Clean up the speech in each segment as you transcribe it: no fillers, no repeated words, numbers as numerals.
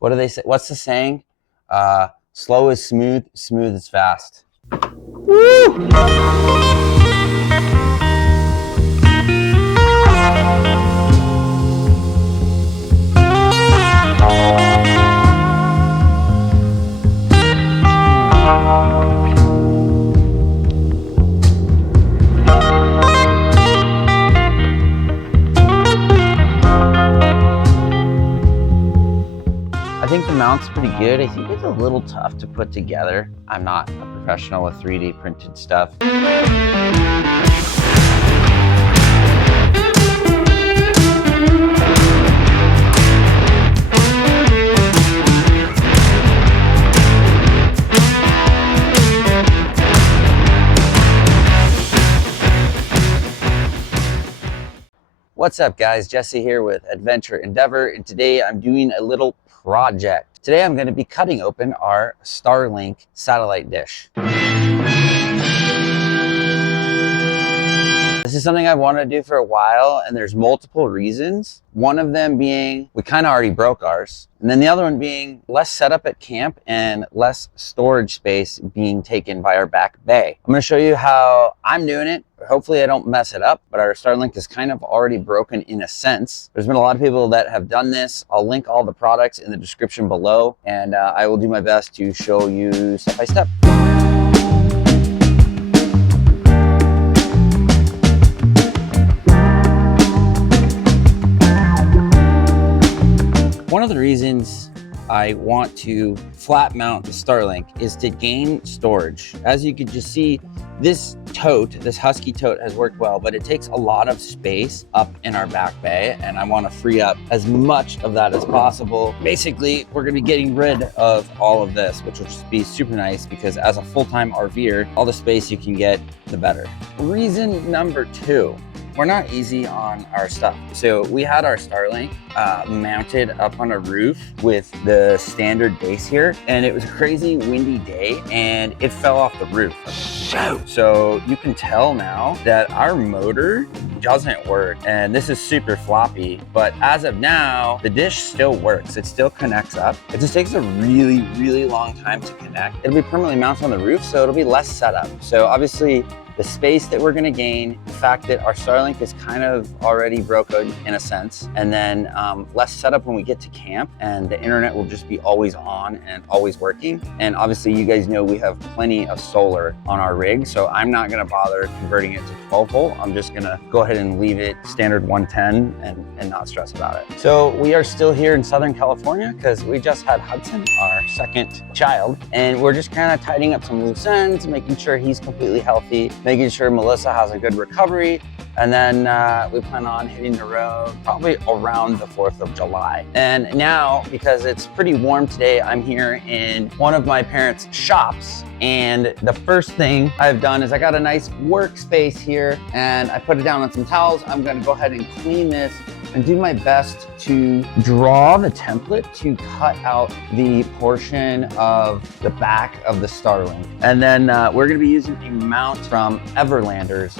What do they say? What's the saying? Slow is smooth, smooth is fast. Woo! I think the mount's pretty good. I think it's a little tough to put together. I'm not a professional with 3D printed stuff. What's up guys, Jesse here with Adventure Endeavor, and today I'm doing a little project. Today I'm going to be cutting open our Starlink satellite dish. This is something I wanted to do for a while, and there's multiple reasons. One of them being we kind of already broke ours, and then the other one being less setup at camp and less storage space being taken by our back bay. I'm going to show you how I'm doing it. Hopefully I don't mess it up, but our Starlink is kind of already broken in a sense. There's been a lot of people that have done this. I'll link all the products in the description below, and I will do my best to show you step by step. One of the reasons I want to flat mount the Starlink is to gain storage. As you can just see, this tote, this Husky tote has worked well, but it takes a lot of space up in our back bay, and I want to free up as much of that as possible. Basically, we're going to be getting rid of all of this, which will just be super nice because as a full-time RVer, all the space you can get, the better. Reason number two. We're not easy on our stuff. So we had our Starlink mounted up on a roof with the standard base here, and it was a crazy windy day and it fell off the roof. So you can tell now that our motor doesn't work, and this is super floppy, but as of now, the dish still works. It still connects up. It just takes a really, really long time to connect. It'll be permanently mounted on the roof, so it'll be less setup. So obviously, the space that we're gonna gain, the fact that our Starlink is kind of already broken in a sense, and then less setup when we get to camp, and the internet will just be always on and always working. And obviously you guys know we have plenty of solar on our rig, so I'm not gonna bother converting it to 12 volt. I'm just gonna go ahead and leave it standard 110 and not stress about it. So we are still here in Southern California because we just had Hudson, our second child, and we're just kind of tidying up some loose ends, making sure he's completely healthy, making sure Melissa has a good recovery, and then we plan on hitting the road probably around the 4th of July. And now, because it's pretty warm today, I'm here in one of my parents' shops, and the first thing I've done is I got a nice workspace here, and I put it down on some towels. I'm gonna go ahead and clean this and do my best to draw the template to cut out the portion of the back of the Starlink. And then we're gonna be using a mount from Everlanders.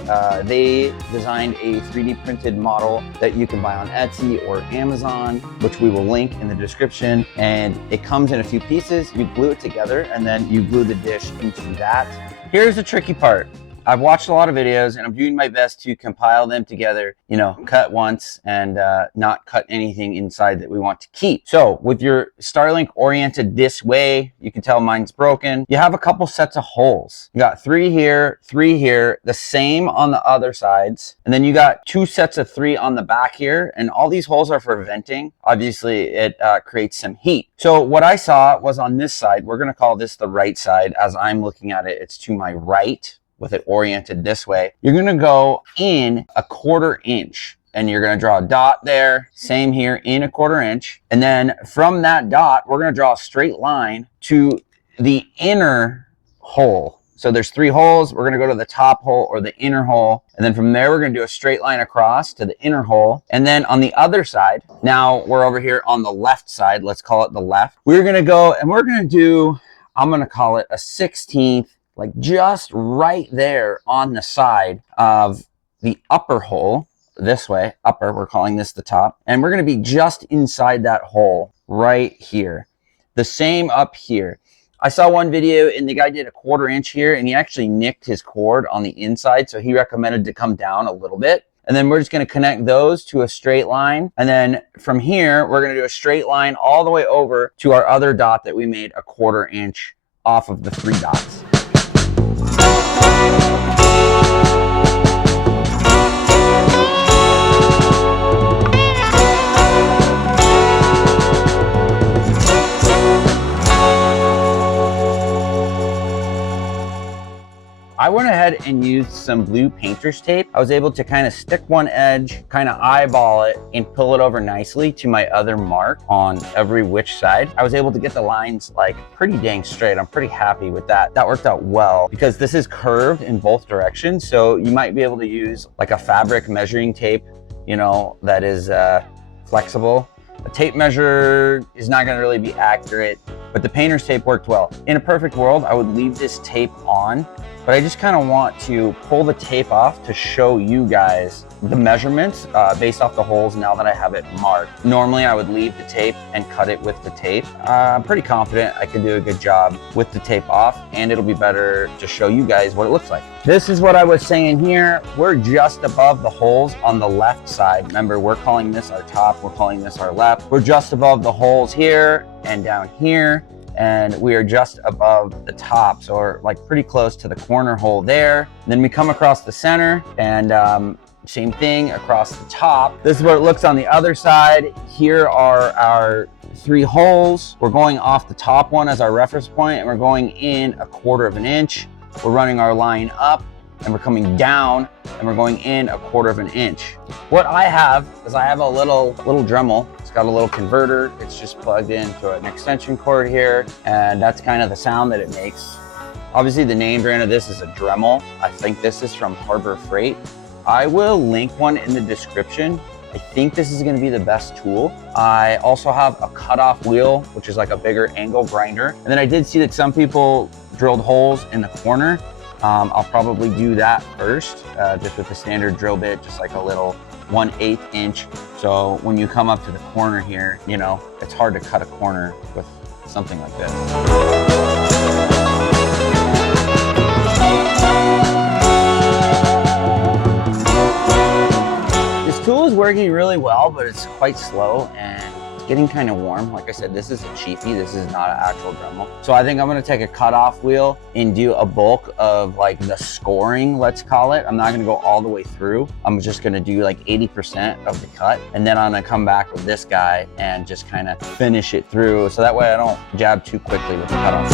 They designed a 3D printed model that you can buy on Etsy or Amazon, which we will link in the description. And it comes in a few pieces. You glue it together, and then you glue the dish into that. Here's the tricky part. I've watched a lot of videos and I'm doing my best to compile them together, you know, cut once and not cut anything inside that we want to keep. So with your Starlink oriented this way, you can tell mine's broken. You have a couple sets of holes. You got 3 here, 3 here, the same on the other sides. And then you got 2 sets of 3 on the back here. And all these holes are for venting. Obviously it creates some heat. So what I saw was on this side, we're gonna call this the right side. As I'm looking at it, it's to my right, with it oriented this way. You're gonna go in a 1/4 inch, and you're gonna draw a dot there, same here, in a 1/4 inch. And then from that dot, we're gonna draw a straight line to the inner hole. So there's 3 holes. We're gonna go to the top hole or the inner hole. And then from there, we're gonna do a straight line across to the inner hole. And then on the other side, now we're over here on the left side, let's call it the left. We're gonna go and we're gonna do, I'm gonna call it a 1/16, like just right there on the side of the upper hole, this way, upper, we're calling this the top. And we're gonna be just inside that hole right here. The same up here. I saw one video and the guy did a 1/4 inch here and he actually nicked his cord on the inside. So he recommended to come down a little bit. And then we're just going to connect those to a straight line. And then from here, we're going to do a straight line all the way over to our other dot that we made a 1/4 inch off of the 3 dots. I went ahead and used some blue painter's tape. I was able to kind of stick one edge, kind of eyeball it, and pull it over nicely to my other mark on every which side. I was able to get the lines like pretty dang straight. I'm pretty happy with that. That worked out well because this is curved in both directions. So you might be able to use like a fabric measuring tape, you know, that is flexible. A tape measure is not gonna really be accurate, but the painter's tape worked well. In a perfect world, I would leave this tape on, but I just kind of want to pull the tape off to show you guys the measurements based off the holes now that I have it marked. Normally I would leave the tape and cut it with the tape. I'm pretty confident I could do a good job with the tape off, and it'll be better to show you guys what it looks like. This is what I was saying here. We're just above the holes on the left side. Remember, we're calling this our top, we're calling this our left. We're just above the holes here and down here, and we are just above the top. So we're like pretty close to the corner hole there. And then we come across the center and same thing across the top. This is what it looks on the other side. Here are our 3 holes. We're going off the top one as our reference point, and we're going in a 1/4 inch. We're running our line up, and we're coming down, and we're going in a 1/4 inch. What I have is I have a little Dremel. It's got a little converter. It's just plugged into an extension cord here, and that's kind of the sound that it makes. Obviously the name brand of this is a Dremel. I think this is from Harbor Freight. I will link one in the description. I think this is gonna be the best tool. I also have a cutoff wheel, which is like a bigger angle grinder. And then I did see that some people drilled holes in the corner. I'll probably do that first, just with the standard drill bit, just like a little 1/8 inch. So when you come up to the corner here, you know, it's hard to cut a corner with something like this. This tool is working really well, but it's quite slow and it's getting kind of warm. Like I said, this is a cheapie. This is not an actual Dremel. So I think I'm gonna take a cutoff wheel and do a bulk of like the scoring, let's call it. I'm not gonna go all the way through. I'm just gonna do like 80% of the cut. And then I'm gonna come back with this guy and just kind of finish it through. So that way I don't jab too quickly with the cutoff.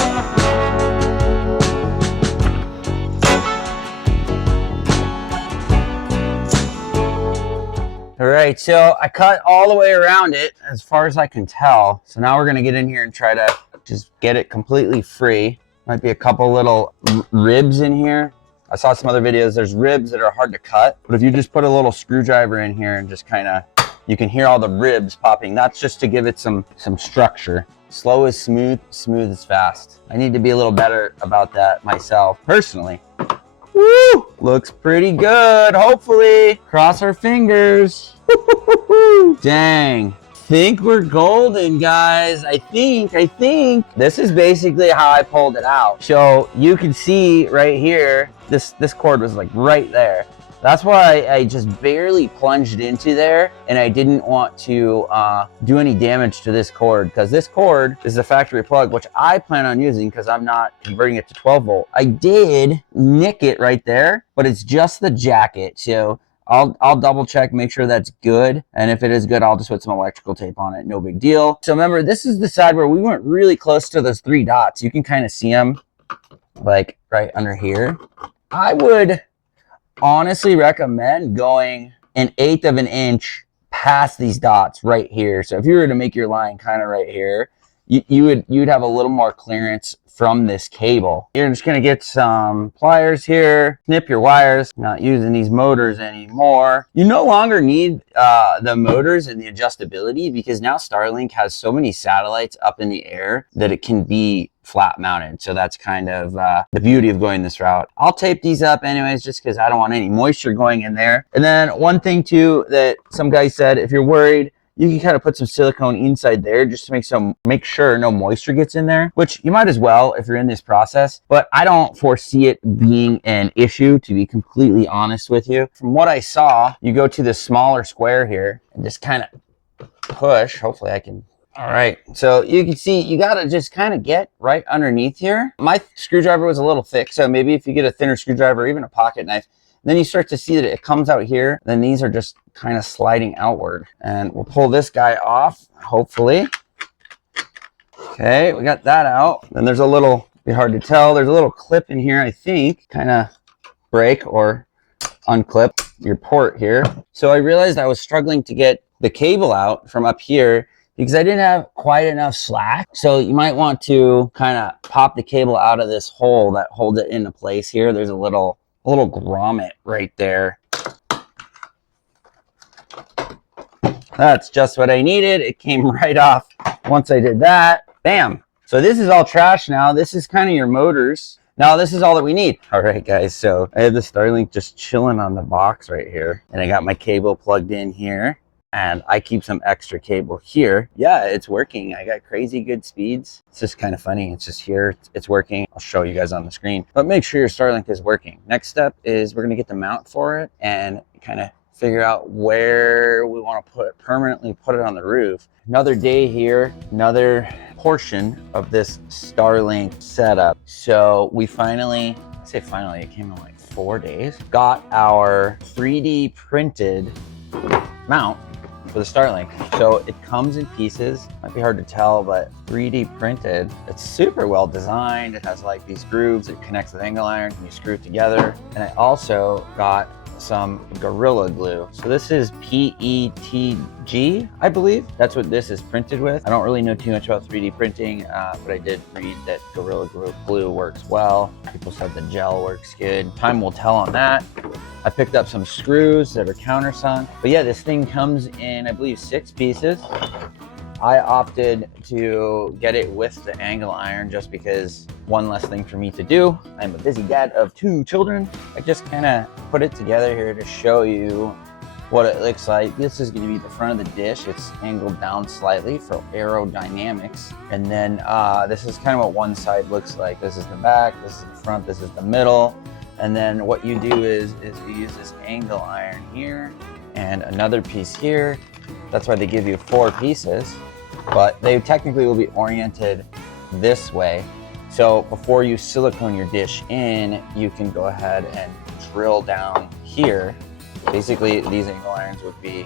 All right, so I cut all the way around it as far as I can tell. So now we're gonna get in here and try to just get it completely free. Might be a couple little ribs in here. I saw some other videos, there's ribs that are hard to cut, but if you just put a little screwdriver in here and just kind of, you can hear all the ribs popping. That's just to give it some structure. Slow is smooth, smooth is fast. I need to be a little better about that myself, personally. Woo! Looks pretty good, hopefully. Cross our fingers. Dang. Think we're golden, guys. I think. This is basically how I pulled it out. So you can see right here, this cord was like right there. That's why I just barely plunged into there, and I didn't want to do any damage to this cord, because this cord is the factory plug, which I plan on using because I'm not converting it to 12 volt. I did nick it right there, but it's just the jacket. So I'll double check, make sure that's good. And if it is good, I'll just put some electrical tape on it. No big deal. So remember, this is the side where we went really close to those 3 dots. You can kind of see them like right under here. I would honestly recommend going 1/8 of an inch past these dots right here. So if you were to make your line kind of right here, you'd have a little more clearance from this cable. You're just gonna get some pliers here, snip your wires. Not using these motors anymore. You no longer need the motors and the adjustability, because now Starlink has so many satellites up in the air that it can be flat mounted. So that's kind of the beauty of going this route. I'll tape these up anyways, just because I don't want any moisture going in there. And then one thing too that some guys said, if you're worried You can kind of put some silicone inside there just to make sure no moisture gets in there, which you might as well if you're in this process, but I don't foresee it being an issue, to be completely honest with you. From what I saw, you go to this smaller square here and just kind of push. Hopefully I can. All right, so you can see you got to just kind of get right underneath here. My screwdriver was a little thick, so maybe if you get a thinner screwdriver or even a pocket knife, then you start to see that it comes out here. Then these are just kind of sliding outward. And we'll pull this guy off, hopefully. Okay, we got that out. Then there's a little, be hard to tell, there's a little clip in here, I think, kind of break or unclip your port here. So I realized I was struggling to get the cable out from up here because I didn't have quite enough slack. So you might want to kind of pop the cable out of this hole that holds it into place here. There's a little grommet right there. That's just what I needed. It came right off once I did that. Bam. So this is all trash now. This is kind of your motors. Now this is all that we need. All right, guys. So I have the Starlink just chilling on the box right here. And I got my cable plugged in here. And I keep some extra cable here. Yeah, it's working. I got crazy good speeds. It's just kind of funny. It's just here. It's working. I'll show you guys on the screen. But make sure your Starlink is working. Next step is we're going to get the mount for it and kind of figure out where we want to permanently put it on the roof. Another day here, another portion of this Starlink setup. So we finally, I say finally, it came in like 4 days, got our 3D printed mount for the Starlink. So it comes in pieces. Might be hard to tell, but 3D printed. It's super well designed. It has like these grooves. It connects with angle iron and you screw it together. And I also got some Gorilla Glue. So this is PETG, I believe. That's what this is printed with. I don't really know too much about 3D printing, but I did read that Gorilla Glue works well. People said the gel works good. Time will tell on that. I picked up some screws that are countersunk. But yeah, this thing comes in, I believe, 6 pieces. I opted to get it with the angle iron just because one less thing for me to do. I'm a busy dad of 2 children. I just kind of put it together here to show you what it looks like. This is going to be the front of the dish. It's angled down slightly for aerodynamics. And then this is kind of what one side looks like. This is the back, this is the front, this is the middle. And then what you do is you use this angle iron here and another piece here. That's why they give you 4 pieces, but they technically will be oriented this way. So before you silicone your dish in, you can go ahead and drill down here. Basically, these angle irons would be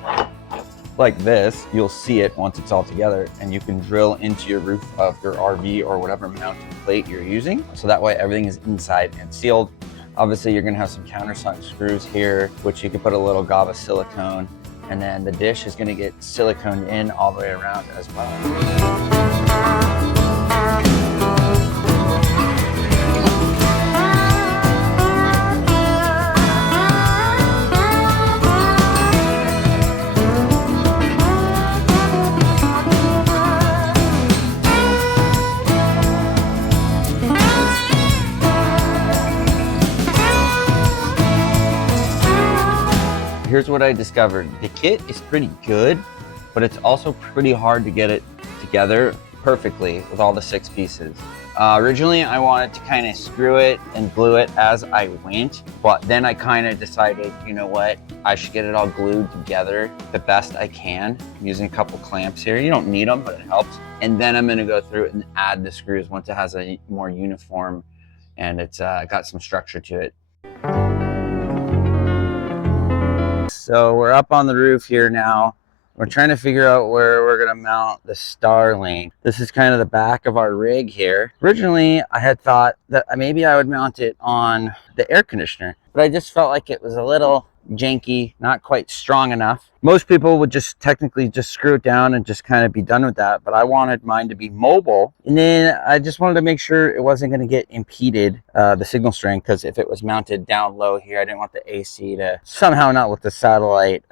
like this. You'll see it once it's all together, and you can drill into your roof of your RV or whatever mounting plate you're using. So that way everything is inside and sealed. Obviously, you're gonna have some countersunk screws here, which you can put a little gob of silicone, and then the dish is gonna get siliconed in all the way around as well. Here's what I discovered. The kit is pretty good, but it's also pretty hard to get it together perfectly with all the 6 pieces. Originally, I wanted to kind of screw it and glue it as I went, but then I kind of decided, you know what, I should get it all glued together the best I can. I'm using a couple clamps here. You don't need them, but it helps. And then I'm gonna go through it and add the screws once it has a more uniform and it's got some structure to it. So we're up on the roof here now. We're trying to figure out where we're gonna mount the Starlink. This is kind of the back of our rig here. Originally, I had thought that maybe I would mount it on the air conditioner, but I just felt like it was a little janky, not quite strong enough. Most people would just technically just screw it down and just kind of be done with that, but I wanted mine to be mobile. And then I just wanted to make sure it wasn't going to get impeded, the signal strength, because if it was mounted down low here, I didn't want the AC to somehow not let the satellite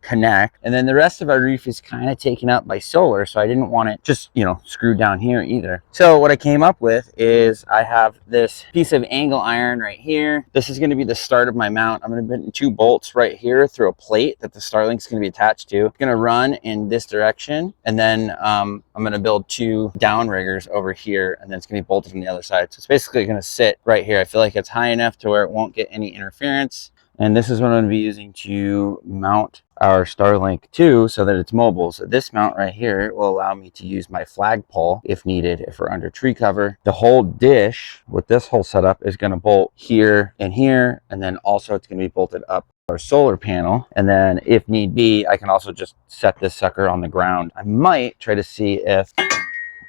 connect. And then the rest of our roof is kind of taken up by solar, so I didn't want it just, you know, screwed down here either. So what I came up with is I have this piece of angle iron right here. This is going to be the start of my mount. I'm going to put 2 bolts right here through a plate that the Starlink's going to be attached to. It's going to run in this direction, and then I'm going to build 2 downriggers over here, and then it's going to be bolted from the other side. So it's basically going to sit right here. I feel like it's high enough to where it won't get any interference. And this is what I'm going to be using to mount our Starlink 2 so that it's mobile. So this mount right here will allow me to use my flagpole if needed, if we're under tree cover. The whole dish with this whole setup is going to bolt here and here, and then also it's going to be bolted up our solar panel. And then if need be, I can also just set this sucker on the ground. I might try to see if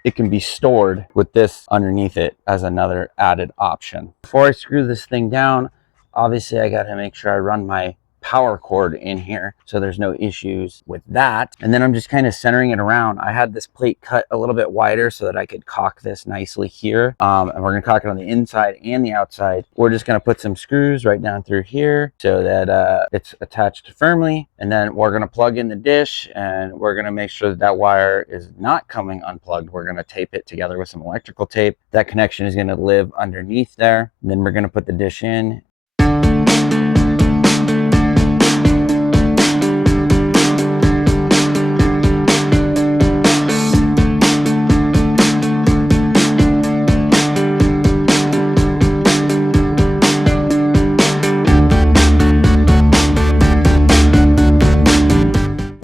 it can be stored with this underneath it as another added option. Before I screw this thing down, obviously I got to make sure I run my power cord in here so there's no issues with that. And then I'm just kind of centering it around. I had this plate cut a little bit wider so that I could caulk this nicely here. And we're going to caulk it on the inside and the outside. We're just going to put some screws right down through here so that it's attached firmly. And then we're going to plug in the dish, and we're going to make sure that that wire is not coming unplugged. We're going to tape it together with some electrical tape. That connection is going to live underneath there. And then we're going to put the dish in.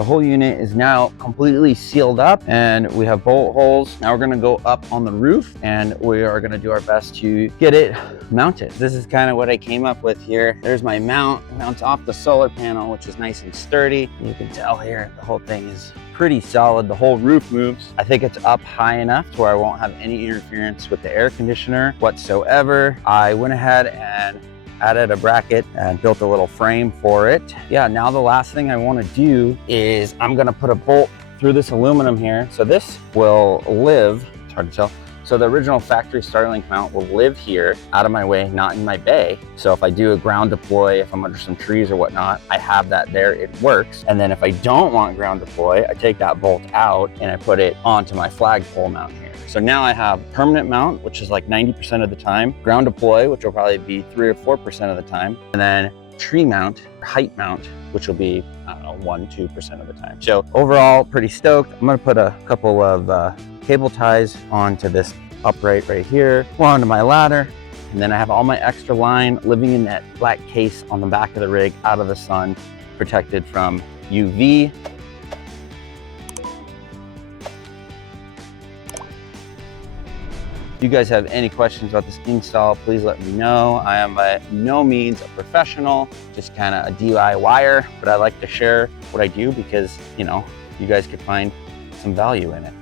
Whole unit is now completely sealed up, and we have bolt holes. Now we're going to go up on the roof, and we are going to do our best to get it mounted. This is kind of what I came up with here. There's my mount. It mounts off the solar panel, which is nice and sturdy. You can tell here the whole thing is pretty solid. The whole roof moves. I think it's up high enough to where I won't have any interference with the air conditioner whatsoever. I went ahead and added a bracket and built a little frame for it. Yeah, now the last thing I want to do is I'm going to put a bolt through this aluminum here. So this will live, it's hard to tell. So the original factory Starlink mount will live here out of my way, not in my bay. So if I do a ground deploy, if I'm under some trees or whatnot, I have that there, it works. And then if I don't want ground deploy, I take that bolt out and I put it onto my flagpole mount here. So now I have permanent mount, which is like 90% of the time, ground deploy, which will probably be 3 or 4% of the time, and then tree mount, height mount, which will be, I don't know, 1-2% of the time. So overall, pretty stoked. I'm gonna put a couple of cable ties onto this upright right here, one onto my ladder, and then I have all my extra line living in that black case on the back of the rig, out of the sun, protected from UV. If you guys have any questions about this install, please let me know. I am by no means a professional, just kind of a DIYer, but I like to share what I do because, you know, you guys could find some value in it.